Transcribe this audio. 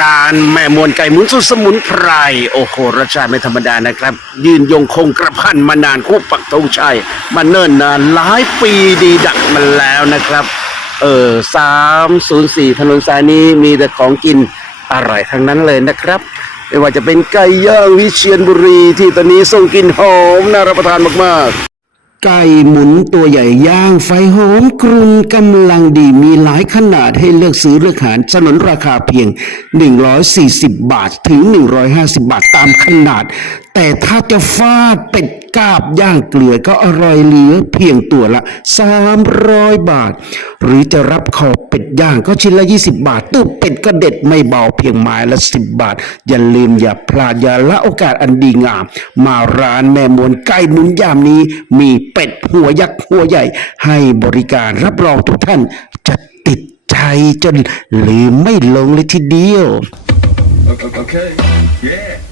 ร้านแม่มวนไก่หมุนสุดสมุนไพร โอ้โหรสชาติไม่ธรรมดานะครับ ยืนยงคงกระพันมานานคู่ปักธงชัยมาเนิ่นนานหลายปีดีดักมาแล้วนะครับ เออสามศูนย์สี่ถนนสายนี้มีแต่ของกินอร่อยทั้งนั้นเลยนะครับไม่ว่าจะเป็นไก่ย่างวิเชียรบุรีที่ตอนนี้ส่งกลิ่นหอมน่ารับประทานมากๆ ไก่หมุนตัวใหญ่ย่างไฟหอมกรุนกำลังดีมีหลายขนาดให้เลือกซื้อเลือกหารสนนราคาเพียง 140 บาทถึง 150 บาทตามขนาดแต่ถ้าจะฟาดเป็ดกาบย่างเกลือก็อร่อยเหลือเพียงตัวละ 300 บาท หรือจะรับคอเป็ดย่างก็ชิ้นละ 20 บาทตู้เป็ดก็เด็ดไม่เบาเพียงไม้ละ 10 บาท อย่าลืมอย่าพลาดอย่าละโอกาสอันดีงาม มาร้านแม่มวนไก่หมุนยามนี้ มีเป็ดหัวยักษ์หัวใหญ่ ให้บริการรับรองทุกท่านจะติดใจจนลืมไม่ลงเลยทีเดียว Okay. okay. Yeah.